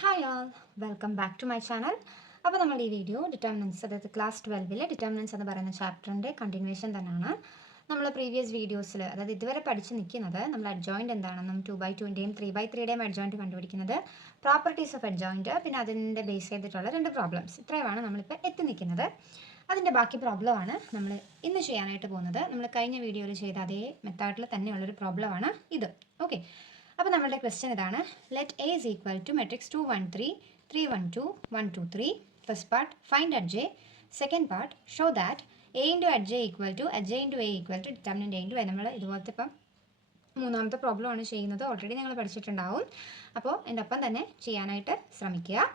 Hi all, welcome back to my channel. അപ്പോൾ നമ്മുടെ ഈ വീഡിയോ ഡിറ്റർമിനൻസ്, അതായത് ക്ലാസ് 12 ഡിറ്റർമിനൻസ് എന്ന് പറയുന്ന ചാപ്റ്ററിൻ്റെ കണ്ടിന്യൂവേഷൻ തന്നെയാണ്. നമ്മൾ പ്രീവിയസ് വീഡിയോസിൽ, അതായത് ഇതുവരെ പഠിച്ച് നിൽക്കുന്നത് നമ്മൾ അഡ്ജോയിൻ്റ് എന്താണെന്നും 2/2ൻ്റെയും 3/3യുടെയും അഡ്ജോയിൻ്റ് കണ്ടുപിടിക്കുന്നത്, പ്രോപ്പർട്ടീസ് ഓഫ് അഡ്ജോയിൻ്റ്, പിന്നെ അതിൻ്റെ ബേസ് ചെയ്തിട്ടുള്ള 2 പ്രോബ്ലംസ്. ഇത്രയുമാണ് നമ്മളിപ്പോൾ എത്തി നിൽക്കുന്നത്. അതിൻ്റെ ബാക്കി പ്രോബ്ലമാണ് നമ്മൾ ഇന്ന് ചെയ്യാനായിട്ട് പോകുന്നത്. നമ്മൾ കഴിഞ്ഞ വീഡിയോയിൽ ചെയ്ത അതേ മെത്തേഡിൽ തന്നെയുള്ളൊരു പ്രോബ്ലമാണ് ഇത്. ഓക്കെ, അപ്പോൾ നമ്മളുടെ ക്വസ്റ്റ്യൻ ഇതാണ്. Let A is equal to matrix 2 1 3 3 1 2 1 2 3. First part find adj. Second part show that A into adj equal to adj into A equal to determinant A into A. നമ്മൾ ഇതുപോലത്തെ ഇപ്പം മൂന്നാമത്തെ പ്രോബ്ലമാണ് ചെയ്യുന്നത്. Already നിങ്ങൾ പഠിച്ചിട്ടുണ്ടാവും. അപ്പോൾ എൻ്റെ ഒപ്പം തന്നെ ചെയ്യാനായിട്ട് ശ്രമിക്കുക.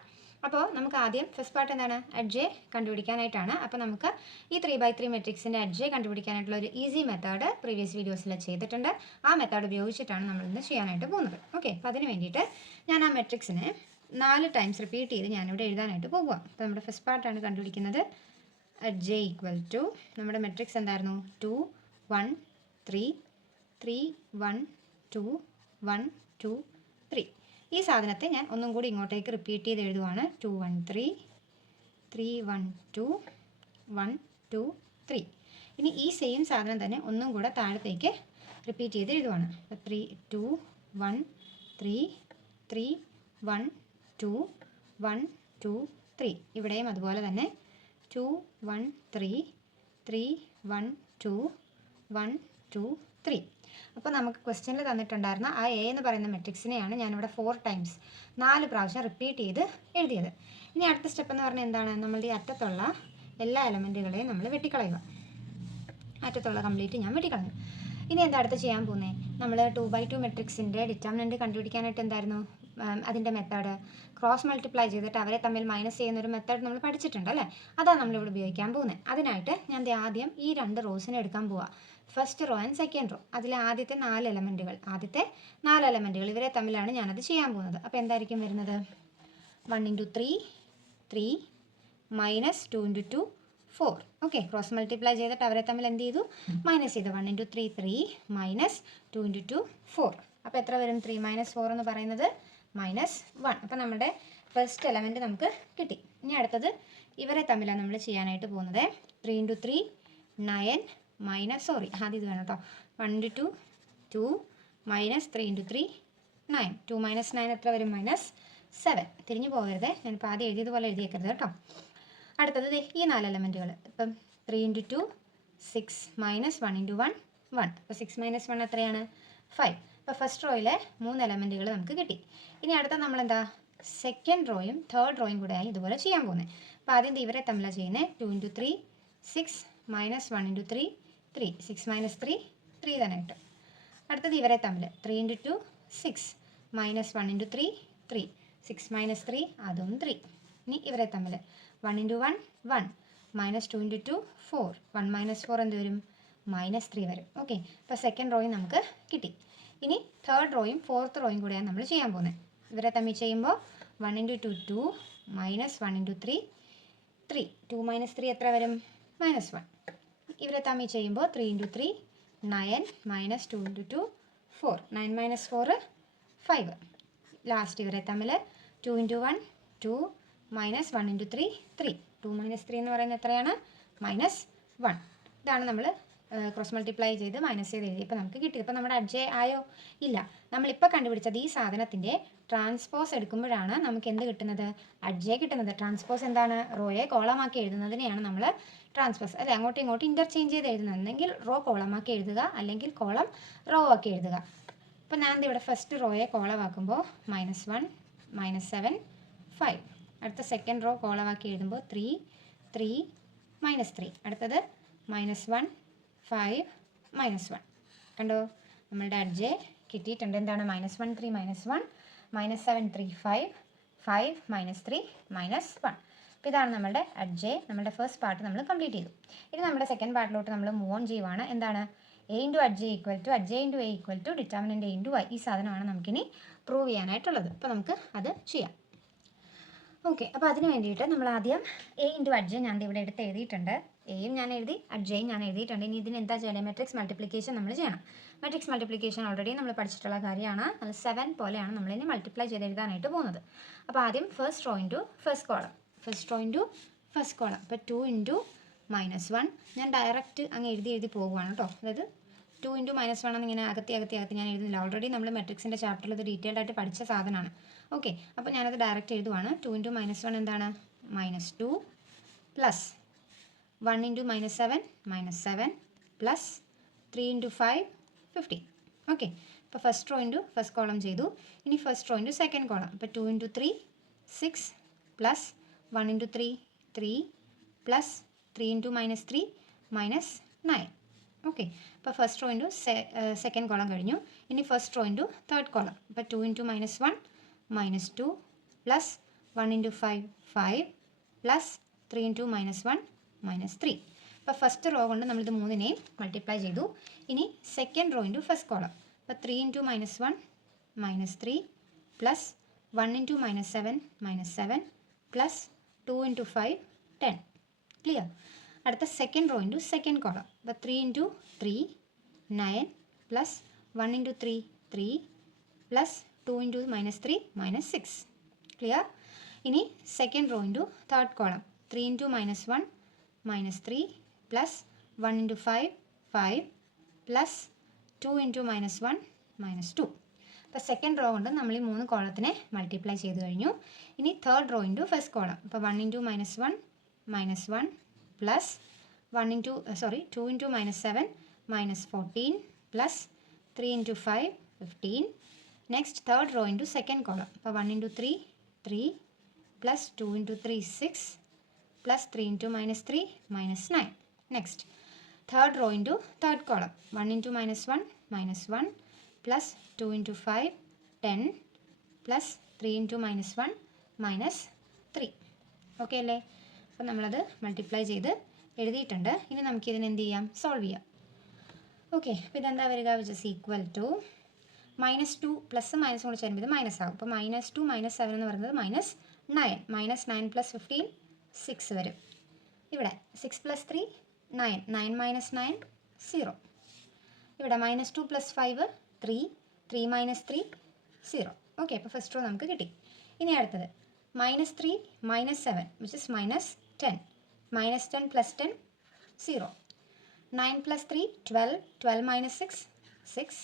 അപ്പോൾ നമുക്ക് ആദ്യം ഫസ്റ്റ് പാർട്ട് എന്താണ്, അറ്റ് ജെ കണ്ടുപിടിക്കാനായിട്ടാണ്. അപ്പോൾ നമുക്ക് ഈ 3/3 മെട്രിക്സിൻ്റെ അറ്റ് ജെ കണ്ടുപിടിക്കാനായിട്ടുള്ള ഒരു ഈസി മെത്തേഡ് പ്രീവിയസ് വീഡിയോസിൽ ചെയ്തിട്ടുണ്ട്. ആ മെത്തേഡ് ഉപയോഗിച്ചിട്ടാണ് നമ്മൾ ഇന്ന് ചെയ്യാനായിട്ട് പോകുന്നത്. ഓക്കെ, അപ്പോൾ അതിന് വേണ്ടിയിട്ട് ഞാൻ ആ മെട്രിക്സിനെ 4 ടൈംസ് റിപ്പീറ്റ് ചെയ്ത് ഞാനിവിടെ എഴുതാനായിട്ട് പോകുക. അപ്പോൾ നമ്മുടെ ഫസ്റ്റ് പാർട്ടാണ് കണ്ടുപിടിക്കുന്നത്. അറ്റ് ജെ ഈക്വൽ ടു നമ്മുടെ മെട്രിക്സ് എന്തായിരുന്നു, 2 1 3 3 1 2 1 2 3. ഈ സാധനത്തെ ഞാൻ ഒന്നും കൂടി ഇങ്ങോട്ടേക്ക് റിപ്പീറ്റ് ചെയ്ത് എഴുതുവാണ്. 2 1 3 3 1 2 1 2 3. ഇനി ഈ സെയിം സാധനം തന്നെ ഒന്നും കൂടെ താഴത്തേക്ക് റിപ്പീറ്റ് ചെയ്ത് എഴുതുവാണ്. 3 2 1 3 3 1 2 1 2 3. ഇവിടെയും അതുപോലെ തന്നെ 2 1 3 3 1 2 1 2 3. അപ്പോൾ നമുക്ക് ക്വസ്റ്റ്യനിൽ തന്നിട്ടുണ്ടായിരുന്ന ആ എ എന്ന് പറയുന്ന മെട്രിക്സിനെയാണ് ഞാനിവിടെ 4 ടൈംസ് 4 പ്രാവശ്യം റിപ്പീറ്റ് ചെയ്ത് എഴുതിയത്. ഇനി അടുത്ത സ്റ്റെപ്പ് എന്ന് പറഞ്ഞാൽ എന്താണ്, നമ്മളുടെ ഈ അറ്റത്തുള്ള എല്ലാ എലമെൻറ്റുകളെയും നമ്മൾ വെട്ടിക്കളയുക. അറ്റത്തുള്ള കംപ്ലീറ്റ് ഞാൻ വെട്ടിക്കളഞ്ഞു. ഇനി എന്താ അടുത്ത് ചെയ്യാൻ പോകുന്നത്, നമ്മൾ 2/2 മെട്രിക്സിൻ്റെ ഡിറ്റർമിനൻറ്റ് കണ്ടുപിടിക്കാനായിട്ട് എന്തായിരുന്നു അതിൻ്റെ മെത്തേഡ്, ക്രോസ് മൾട്ടിപ്ലൈ ചെയ്തിട്ട് അവരെ തമ്മിൽ മൈനസ് ചെയ്യുന്നൊരു മെത്തേഡ് നമ്മൾ പഠിച്ചിട്ടുണ്ട് അല്ലേ. അതാണ് നമ്മളിവിടെ ഉപയോഗിക്കാൻ പോകുന്നത്. അതിനായിട്ട് ഞാൻ ആദ്യം ഈ 2 റോസിനെ എടുക്കാൻ പോവാം. First row and second row. അതിലെ ആദ്യത്തെ 4 എലമെൻറ്റുകൾ ഇവരെ തമ്മിലാണ് ഞാനത് ചെയ്യാൻ പോകുന്നത്. അപ്പോൾ എന്തായിരിക്കും വരുന്നത്, 1 × 3 3 മൈനസ് 2 × 2 4. ഓക്കെ, ക്രോസ് മൾട്ടിപ്ലൈ ചെയ്തിട്ട് അവരെ തമ്മിൽ എന്ത് ചെയ്തു, മൈനസ് ചെയ്തു. 1 × 3 3 മൈനസ് 2 × 2 4. അപ്പോൾ എത്ര വരും, 3 - 4 എന്ന് പറയുന്നത് -1. അപ്പോൾ നമ്മുടെ ഫസ്റ്റ് എലമെൻറ്റ് നമുക്ക് കിട്ടി. ഇനി അടുത്തത് ഇവരെ തമ്മിലാണ് നമ്മൾ ചെയ്യാനായിട്ട് പോകുന്നത്. 3 × 3 9 ആദ്യം ഇത് വേണം കേട്ടോ. 1 × 2 2 മൈനസ് 3 × 3 9. 2 - 9 എത്ര വരും, -7. തിരിഞ്ഞു പോകരുത്, ഞാനിപ്പോൾ ആദ്യം എഴുതിയതുപോലെ എഴുതിയേക്കരുത് കേട്ടോ. അടുത്തത് ഈ 4 എലമെൻറ്റുകൾ. ഇപ്പം 3 × 2 6 മൈനസ് 1 × 1 1. അപ്പോൾ 6 - 1 എത്രയാണ്, 5. അപ്പോൾ ഫസ്റ്റ് റോയിലെ 3 എലമെൻറ്റുകൾ നമുക്ക് കിട്ടി. ഇനി അടുത്ത നമ്മളെന്താ, സെക്കൻഡ് റോയും തേർഡ് റോയും കൂടെയായി ഇതുപോലെ ചെയ്യാൻ പോകുന്നത്. അപ്പോൾ ആദ്യം ഇവരെ തമ്മിലാണ് ചെയ്യുന്നത്. 2 × 3 6 മൈനസ് 1 × 3 3. 6 - 3 3 തന്നെ കിട്ടും. അടുത്തത് ഇവരെ തമ്മിൽ 3 × 2 6 മൈനസ് 1 × 3 3. 6 - 3 അതും 3. ഇനി ഇവരെ തമ്മിൽ 1 × 1 1 മൈനസ് 2 × 2 4. 1 - 4 എന്ത് വരും, -3 വരും. ഓക്കെ, അപ്പോൾ സെക്കൻഡ് റോയും നമുക്ക് കിട്ടി. ഇനി തേർഡ് റോയും ഫോർത്ത് റോയും കൂടെയാണ് നമ്മൾ ചെയ്യാൻ പോകുന്നത്. ഇവരെ തമ്മിൽ ചെയ്യുമ്പോൾ 1 × 2 2 മൈനസ് 1 × 3 3. 2 - 3 എത്ര വരും, -1. ഇവരെ തമ്മിൽ ചെയ്യുമ്പോൾ 3 × 3 9 മൈനസ് 2 × 2 4. 9 - 4 5. ലാസ്റ്റ് ഇവരെ തമ്മിൽ 2 × 1 2 മൈനസ് 1 × 3 3. 2 - 3 എന്ന് പറയുന്നത് എത്രയാണ്, -1. ഇതാണ് നമ്മൾ ക്രോസ് മൾട്ടിപ്ലൈ ചെയ്ത് മൈനസ് ചെയ്ത് എഴുതി. ഇപ്പോൾ നമുക്ക് കിട്ടി. ഇപ്പോൾ നമ്മുടെ അഡ്ജെ ആയോ, ഇല്ല. നമ്മളിപ്പോൾ കണ്ടുപിടിച്ചത് ഈ സാധനത്തിൻ്റെ ട്രാൻസ്പോസ് എടുക്കുമ്പോഴാണ് നമുക്ക് എന്ത് കിട്ടുന്നത്, അഡ്ജെ കിട്ടുന്നത്. ട്രാൻസ്പോസ് എന്താണ്, റോയെ കോളമാക്കി എഴുതുന്നതിനെയാണ് നമ്മൾ ട്രാൻസ്പോസ്, അല്ലെ, അങ്ങോട്ടും ഇങ്ങോട്ടും ഇൻ്റർചേഞ്ച് ചെയ്ത് എഴുതുന്നതെങ്കിൽ റോ കോളമാക്കി എഴുതുക, അല്ലെങ്കിൽ കോളം റോ ആക്കി എഴുതുക. അപ്പോൾ ഞാൻ ഇവിടെ ഫസ്റ്റ് റോയെ കോളമാക്കുമ്പോൾ -1 -7 5. അടുത്ത സെക്കൻഡ് റോ കോളമാക്കി എഴുതുമ്പോൾ 3 3 -3. അടുത്തത് -1 5 -1. കണ്ടോ, നമ്മളുടെ അഡ്ജെ കിട്ടിയിട്ടുണ്ട്. എന്താണ്, -1 3 -1 -7 3 5 5 -3 -1. അപ്പോൾ ഇതാണ് നമ്മളുടെ അഡ്ജെ. നമ്മുടെ ഫസ്റ്റ് പാർട്ട് നമ്മൾ കംപ്ലീറ്റ് ചെയ്തു. ഇനി നമ്മുടെ സെക്കൻഡ് പാർട്ടിലോട്ട് നമ്മൾ മൂവ് ഓൺ ചെയ്യുവാണ്. എന്താണ്, A into adj equal to adj into A equal to determinant A into Y. ഈ സാധനമാണ് നമുക്കിനി പ്രൂവ് ചെയ്യാനായിട്ടുള്ളത്. അപ്പോൾ നമുക്ക് അത് ചെയ്യാം. ഓക്കെ, അപ്പോൾ അതിന് വേണ്ടിയിട്ട് നമ്മൾ ആദ്യം എ ഇൻറ്റു അഡ്ജെ ഞാൻ ഇവിടെ എടുത്ത് എഴുതിയിട്ടുണ്ട്. എയും ഞാൻ എഴുതി, അഡ്ജയും ഞാൻ എഴുതിയിട്ടുണ്ട്. ഇനി ഇതിന് എന്താ ചെയ്യേണ്ടത്, മെട്രിക്സ് മൾട്ടിപ്ലിക്കേഷൻ നമ്മൾ ചെയ്യണം. മാട്രിക്സ് മൾട്ടിപ്ലിക്കേഷൻ ഓൾറെഡി നമ്മൾ പഠിച്ചിട്ടുള്ള കാര്യമാണ്. അത് 7 പോലെയാണ് നമ്മളിനി മൾട്ടിപ്ലൈ ചെയ്ത് എഴുതാനായിട്ട് പോകുന്നത്. അപ്പോൾ ആദ്യം first row into first column, അപ്പോൾ 2 ഇൻറ്റു -1 ഞാൻ ഡയറക്റ്റ് അങ്ങ് എഴുതി പോകുവാണ് കേട്ടോ. അതായത് 2 ഇൻറ്റു -1 എന്നിങ്ങനെ അകത്തി ഞാൻ എഴുതുന്നില്ല. ഓൾറെഡി നമ്മൾ മെട്രിക്സിൻ്റെ ചാപ്റ്ററിൽ ഇത് ഡീറ്റെയിൽഡ് ആയിട്ട് പഠിച്ച സാധനമാണ്. ഓക്കെ, അപ്പോൾ ഞാനത് ഡയറക്റ്റ് എഴുതുവാണ്. 2 ഇൻറ്റു -1 എന്താണ്? -2 plus 1 into -7 plus 3 into 5 15. Okay, അപ്പോൾ first row into first column ചെയ്തു. ഇനി first row into second column. അപ്പോൾ 2 into 3 6 plus 1 into 3 3 plus 3 into -3 -9. Okay, അപ്പോൾ first row into second column കഴിഞ്ഞു. ഇനി first row into third column. അപ്പോൾ 2 into -1 -2 plus 1 into 5 5 plus 3 into -1 -3. അപ്പോൾ first raw കൊണ്ട് നമ്മളിത് മൂന്നിനെയും മൾട്ടിപ്ലൈ ചെയ്തു. ഇനി second row into first column. അപ്പോൾ 3 into -1 -3 plus 1 into -7 plus 2 into 5 10. Clear? അടുത്ത second row into second column. അപ്പോൾ 3 into 3 9 plus 1 into 3 3 plus 2 into -3 -6. Clear? ഇനി second row into third column. 3 into -1 -3 plus 1 into 5 5 plus 2 into -1 -2. അപ്പോൾ second row കൊണ്ട് നമ്മൾ ഈ 3 കോളത്തിനെ multiply ചെയ്ത് കഴിഞ്ഞു. ഇനി third row into first column. അപ്പോൾ 1 into -1 -1 plus 2 into -7 -14 plus 3 into 5 15. Next third row into second column. അപ്പോൾ 1 into 3 3 plus 2 into 3 6 plus 3 into -3 -9. Next third row into third column. 1 into -1 -1 plus 2 into 5 10 plus 3 into -1 -3. Okay അല്ലേ? അപ്പോൾ നമ്മളത് multiply ചെയ്ത് എഴുതിയിട്ടുണ്ട്. ഇനി നമുക്കിതിന് എന്ത് ചെയ്യാം? സോൾവ് ചെയ്യാം. ഓക്കെ, അപ്പോൾ ഇതെന്താ വരിക? Which is equal to -2 plus മൈനസും കൂടി ചേരുമ്പോൾ ഇത് മൈനസ് ആകും. അപ്പോൾ -2 -7 എന്ന് പറയുന്നത് -9 -9 പ്ലസ് 15 6 വരും. ഇവിടെ 6 പ്ലസ് 3 9 9 മൈനസ് 9 0. ഇവിടെ -2 പ്ലസ് 5 3 3 മൈനസ് 3 0. ഓക്കെ, അപ്പോൾ ഫസ്റ്റ് റോ നമുക്ക് കിട്ടി. ഇനി അടുത്തത് -3 -7 which is -10 -10 plus 10 0. 9 plus 3 12 12 minus 6 6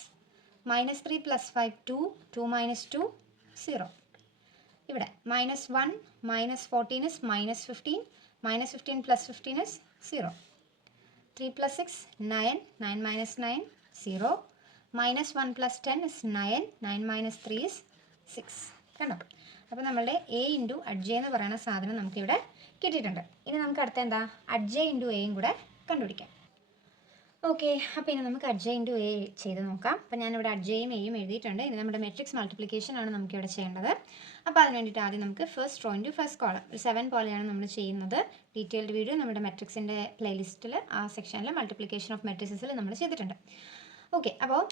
-3 plus 5 2 2 minus 2 0. ഇവിടെ -1 -14 is -15 -15 plus 15 is 0. 3 plus 6 9 9 minus 9 0. -1 plus 10 is 9 9 minus 3 is 6. കണ്ടോ? അപ്പോൾ നമ്മളുടെ a ഇൻറ്റു അഡ്ജെ എന്ന് പറയുന്ന സാധനം നമുക്കിവിടെ കിട്ടിയിട്ടുണ്ട്. ഇനി നമുക്ക് അടുത്ത എന്താ? അഡ്ജെ ഇൻറ്റു എയും കൂടെ കണ്ടുപിടിക്കാം. ഓക്കെ, അപ്പോൾ ഇനി നമുക്ക് അഡ്ജെ ഇൻറ്റു എ ചെയ്ത് നോക്കാം. അപ്പോൾ ഞാനിവിടെ അഡ്ജയും എയും എഴുതിയിട്ടുണ്ട്. ഇനി നമ്മുടെ മെട്രിക്സ് മൾട്ടിപ്ലിക്കേഷൻ ആണ് നമുക്കിവിടെ ചെയ്യേണ്ടത്. അപ്പോൾ അതിന് വേണ്ടിയിട്ട് ആദ്യം നമുക്ക് first row into first column ഒരു 7 പോലെയാണ് നമ്മൾ ചെയ്യുന്നത്. ഡീറ്റെയിൽഡ് വീഡിയോ നമ്മുടെ മെട്രിക്സിൻ്റെ പ്ലേലിസ്റ്റിൽ ആ സെക്ഷനിൽ മൾട്ടിപ്ലിക്കേഷൻ ഓഫ് മെട്രിക്സിൽ നമ്മൾ ചെയ്തിട്ടുണ്ട്. ഓക്കെ, അപ്പോൾ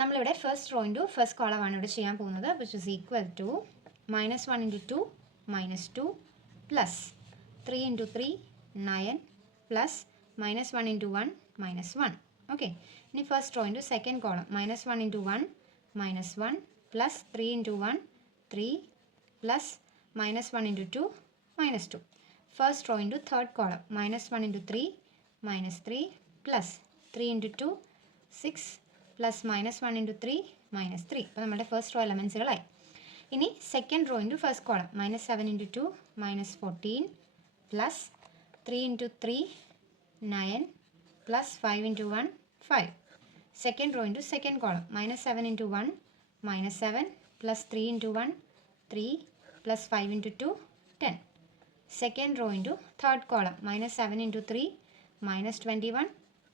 നമ്മളിവിടെ ഫസ്റ്റ് റോ ഇൻറ്റു ഫസ്റ്റ് കോളമാണ് ഇവിടെ ചെയ്യാൻ പോകുന്നത്. Which is equal to -1 into 2 -2 plus 3 into 3 9 plus -1 into 1 -1. Okay, ഇനി first row into second column. -1 into 1 -1 plus 3 into 1 3 plus -1 into 2 -2. First row into third column. -1 into 3 -3 plus 3 into 2 6 plus -1 into 3 -3. അപ്പോൾ നമ്മുടെ first row എലമെൻസുകളായി. ഇനി second row into first column. -7 into 2 -14 plus 3 into 3 9 plus 5 into 1 5. Second row into second column. -7 into 1 -7 plus 3 into 1 3 plus 5 into 2 10. Second row into third column. -7 into 3 -21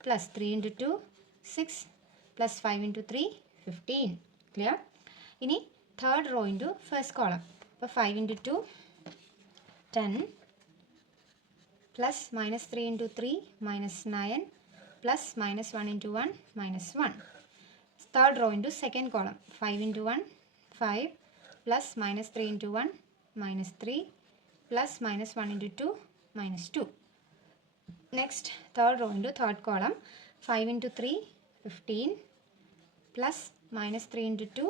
plus 3 into 2 6 plus 5 into 3 15. Clear? ഇനി third row into first column. അപ്പോൾ 5 into 2 10 plus -3 into 3 -9 plus -1 into 1 -1. Third row into second column. 5 into 1 5 plus -3 into 1 -3 plus -1 into 2 -2. Next third row into third column. 5 into 3 15 plus -3 into 2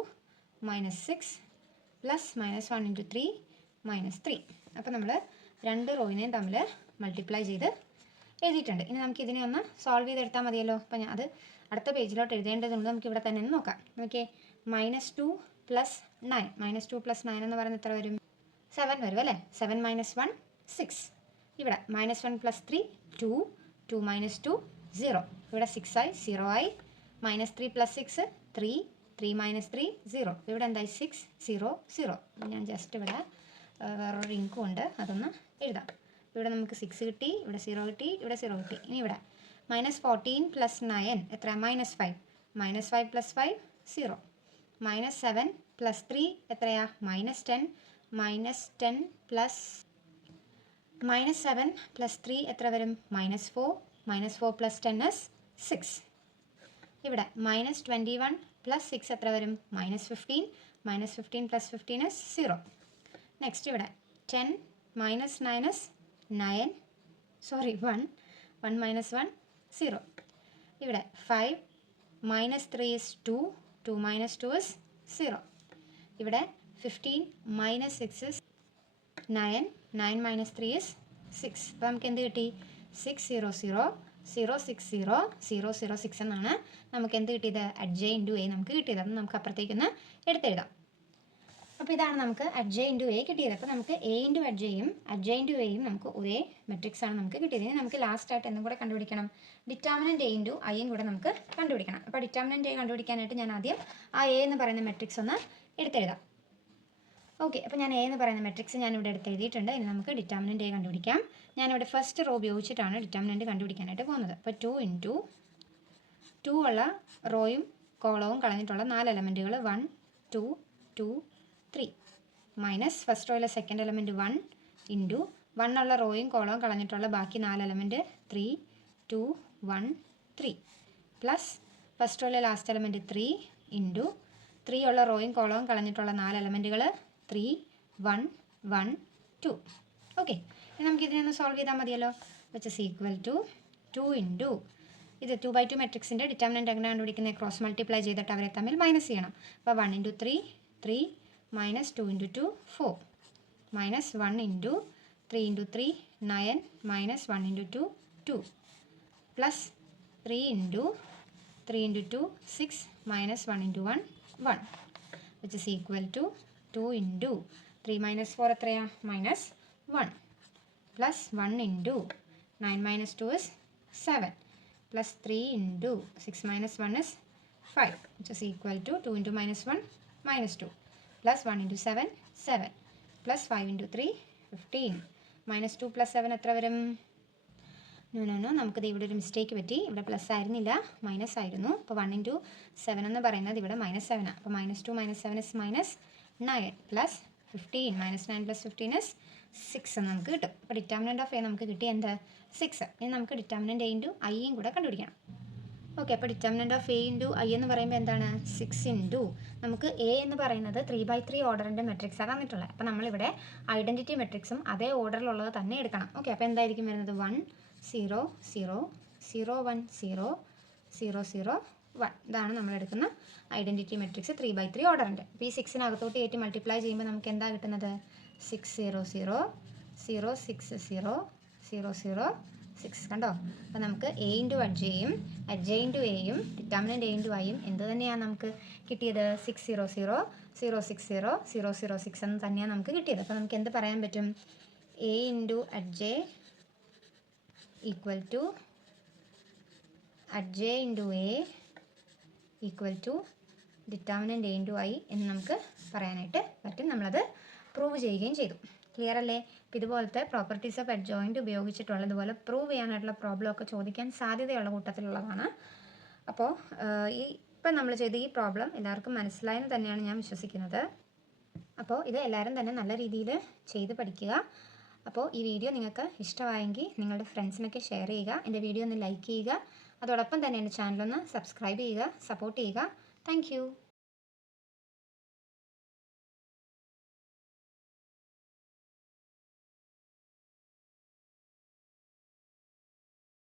-6 plus -1 into 3 -3. അപ്പോൾ നമ്മൾ രണ്ട് റോയിനെയും തമ്മിൽ multiply ചെയ്ത് എഴുതിയിട്ടുണ്ട്. ഇനി നമുക്ക് ഇതിനെ ഒന്ന് സോൾവ് ചെയ്തെടുത്താൽ മതിയല്ലോ. അപ്പോൾ ഞാൻ അത് അടുത്ത പേജിലോട്ട് എഴുതേണ്ടതുകൊണ്ട് നമുക്ക് ഇവിടെ തന്നെ നോക്കാം. ഓക്കെ, -2 + 9 -2 + 9 എന്ന് പറയുന്നത് എത്ര വരും? 7 വരും അല്ലേ. 7 - 1 6. ഇവിടെ -1 + 3 2 2 - 2 0. ഇവിടെ 6 ആയി 0 ആയി. -3 + 6 3 3 - 3 0. ഇവിടെ എന്തായി 6 0 0. ഞാൻ ജസ്റ്റ് ഇവിടെ വേറൊരു ഇങ്കും ഉണ്ട്, അതൊന്ന് എഴുതാം. ഇവിടെ നമുക്ക് 6 കിട്ടി, ഇവിടെ 0 കിട്ടി, ഇവിടെ 0 കിട്ടി. ഇനി ഇവിടെ -14 + 9 എത്ര? -5 -5 + 5 0. -7 + 3 എത്രയാ? -10 -10 പ്ലസ് -7 + 3 എത്ര വരും? -4 -4 + 10 is 6. ഇവിടെ -21 + 6 എത്ര വരും? -15 -15 + 15 is 0. നെക്സ്റ്റ് ഇവിടെ 10 - 9 is 9 സോറി 1 1 - 1 0. ഇവിടെ 5 -3 is 2 2 - 2 is 0. ഇവിടെ 15 - 6 is 9 9 - 3 is 6. അപ്പോൾ നമുക്ക് എന്ത് കിട്ടി? 6 0 0 0 6 0 0 0 6 എന്നാണ് നമുക്ക് എന്ത് കിട്ടിയത്? j × a നമുക്ക് കിട്ടിയത്. അത് നമുക്ക് അപ്പുറത്തേക്കൊന്ന് എടുത്തെഴുതാം. അപ്പോൾ ഇതാണ് നമുക്ക് j × a കിട്ടിയത്. അപ്പോൾ നമുക്ക് a × യും j × a യും നമുക്ക് ഒരേ മെട്രിക്സ് ആണ് നമുക്ക് കിട്ടിയത്. ഇനി നമുക്ക് ലാസ്റ്റ് ആയിട്ട് എന്തും കൂടെ കണ്ടുപിടിക്കണം? ഡിറ്റർമിനൻറ്റ് a × i യും കൂടെ നമുക്ക് കണ്ടുപിടിക്കണം. അപ്പോൾ ഡിറ്റർമിനൻറ്റ് a കണ്ടുപിടിക്കാനായിട്ട് ഞാൻ ആദ്യം ആ a എന്ന് പറയുന്ന മെട്രിക്സ് ഒന്ന് എടുത്തെഴുതാം. ഓക്കെ, അപ്പോൾ ഞാൻ a എന്ന് പറയുന്ന മെട്രിക്സ് ഞാനിവിടെ എടുത്തെഴുതിയിട്ടുണ്ട്. ഇനി നമുക്ക് ഡിറ്റർമിനൻറ്റ് a കണ്ടുപിടിക്കാം. ഞാനിവിടെ ഫസ്റ്റ് റോ ഉപയോഗിച്ചിട്ടാണ് ഡിറ്റർമിനൻറ്റ് കണ്ടുപിടിക്കാനായിട്ട് പോകുന്നത്. അപ്പോൾ 2 × 2 ഉള്ള റോയും കോളവും കളഞ്ഞിട്ടുള്ള 4 എലമെൻറ്റുകൾ 1 2 2 3 മൈനസ് ഫസ്റ്റ് റോയിലെ സെക്കൻഡ് എലമെൻറ്റ് 1 ഇൻറ്റു 1 ഉള്ള റോയും കോളവും കളഞ്ഞിട്ടുള്ള ബാക്കി 4 എലമെൻറ്റ് 3 2 1 3 പ്ലസ് ഫസ്റ്റ് റോയിലെ ലാസ്റ്റ് എലമെൻറ്റ് 3 ഇൻറ്റു 3 ഉള്ള റോയും കോളവും കളഞ്ഞിട്ടുള്ള 4 എലമെൻറ്റുകൾ 3 1 1 2. ഓക്കെ, ഇനി നമുക്ക് ഇതിനൊന്ന് സോൾവ് ചെയ്താൽ മതിയല്ലോ. Which is equal to 2 into ഇത് 2/2 മെട്രിക്സിൻ്റെ ഡിറ്റർമിനൻറ്റ് എങ്ങനെ കണ്ടുപിടിക്കുന്നത്? ക്രോസ് മൾട്ടിപ്ലൈ ചെയ്തിട്ട് അവരെ തമ്മിൽ മൈനസ് ചെയ്യണം. അപ്പോൾ 1 × 3 3 -2 × 2 4 -1 into 3 × 3 9 -1 × 2 2 plus 3 into 3 × 2 6 -1 × 1 1 which is equal to 2 into 3 - 4 എത്രയാ? -1 plus 1 into 9 - 2 is 7 plus 3 into 6 - 1 is 5 which is equal to 2 × -1 -2 plus 1 × 7 7 plus 5 × 3 15 -2 + 7 എത്ര വരും? നോ നമുക്കിത് ഇവിടെ ഒരു മിസ്റ്റേക്ക് പറ്റി. ഇവിടെ പ്ലസ് ആയിരുന്നില്ല, മൈനസ് ആയിരുന്നു. അപ്പോൾ 1 × 7 എന്ന് പറയുന്നത് ഇവിടെ -7 ആണ്. അപ്പോൾ -2 - 7 is -9 പ്ലസ് 15 -9 + 15 is 6 എന്ന് നമുക്ക് കിട്ടും. അപ്പോൾ ഡിറ്റർമിനൻറ്റ് ഓഫ് a നമുക്ക് കിട്ടി എന്ത്? 6. ഇനി നമുക്ക് ഡിറ്റർമിനൻറ്റ് a × i യും കൂടെ കണ്ടുപിടിക്കണം. ഓക്കെ, അപ്പോൾ ഡിറ്റർമിനൻറ്റ് ഓഫ് a × i എന്ന് പറയുമ്പോൾ എന്താണ്? 6 ഇൻറ്റു നമുക്ക് a എന്ന് പറയുന്നത് 3/3 ഓർഡറിൻ്റെ മെട്രിക്സാണ് തന്നിട്ടുള്ളത്. അപ്പോൾ നമ്മളിവിടെ ഐഡൻറ്റിറ്റി മെട്രിക്സും അതേ ഓർഡറിലുള്ളത് തന്നെ എടുക്കണം. ഓക്കെ, അപ്പോൾ എന്തായിരിക്കും വരുന്നത്? 1 0 0 0 1 0 0 0 1. ഇതാണ് നമ്മൾ എടുക്കുന്ന ഐഡൻറ്റിറ്റി മെട്രിക്സ് 3/3 ഓർഡറിൻ്റെ. അപ്പോൾ ഈ 6-നകത്തോട്ട് കയറ്റി മൾട്ടിപ്ലൈ ചെയ്യുമ്പോൾ നമുക്ക് എന്താ കിട്ടുന്നത്? 6 0 0 0 6 0 0 0 6. കണ്ടോ? അപ്പോൾ നമുക്ക് a × j യും j × a യും ഡിറ്റർമിനൻറ്റ് a × i യും എന്ത് തന്നെയാണ് നമുക്ക് കിട്ടിയത്? 6 0 0 0 6 0 0 0 6 എന്ന് തന്നെയാണ് നമുക്ക് കിട്ടിയത്. അപ്പോൾ നമുക്ക് എന്ത് പറയാൻ പറ്റും? a × j equal to j × a equal to determinant a × i എന്ന് നമുക്ക് പറയാനായിട്ട് പറ്റും. നമ്മളത് പ്രൂവ് ചെയ്യുകയും ചെയ്തു. ക്ലിയർ അല്ലേ? അപ്പോൾ ഇതുപോലത്തെ പ്രോപ്പർട്ടീസ് ഓഫ് അഡ്ജോയിൻറ്റ് ഉപയോഗിച്ചിട്ടുള്ള ഇതുപോലെ പ്രൂവ് ചെയ്യാനായിട്ടുള്ള പ്രോബ്ലം ഒക്കെ ചോദിക്കാൻ സാധ്യതയുള്ള കൂട്ടത്തിലുള്ളതാണ്. അപ്പോൾ ഇപ്പം നമ്മൾ ചെയ്ത ഈ പ്രോബ്ലം എല്ലാവർക്കും മനസ്സിലായെന്ന് തന്നെയാണ് ഞാൻ വിശ്വസിക്കുന്നത്. അപ്പോൾ ഇത് എല്ലാവരും തന്നെ നല്ല രീതിയിൽ ചെയ്ത് പഠിക്കുക. അപ്പോൾ ഈ വീഡിയോ നിങ്ങൾക്ക് ഇഷ്ടമായെങ്കിൽ നിങ്ങളുടെ ഫ്രണ്ട്സിനൊക്കെ ഷെയർ ചെയ്യുക. എൻ്റെ വീഡിയോ ഒന്ന് ലൈക്ക് ചെയ്യുക. അതോടൊപ്പം തന്നെ എൻ്റെ ചാനലൊന്ന് സബ്സ്ക്രൈബ് ചെയ്യുക, സപ്പോർട്ട് ചെയ്യുക. താങ്ക്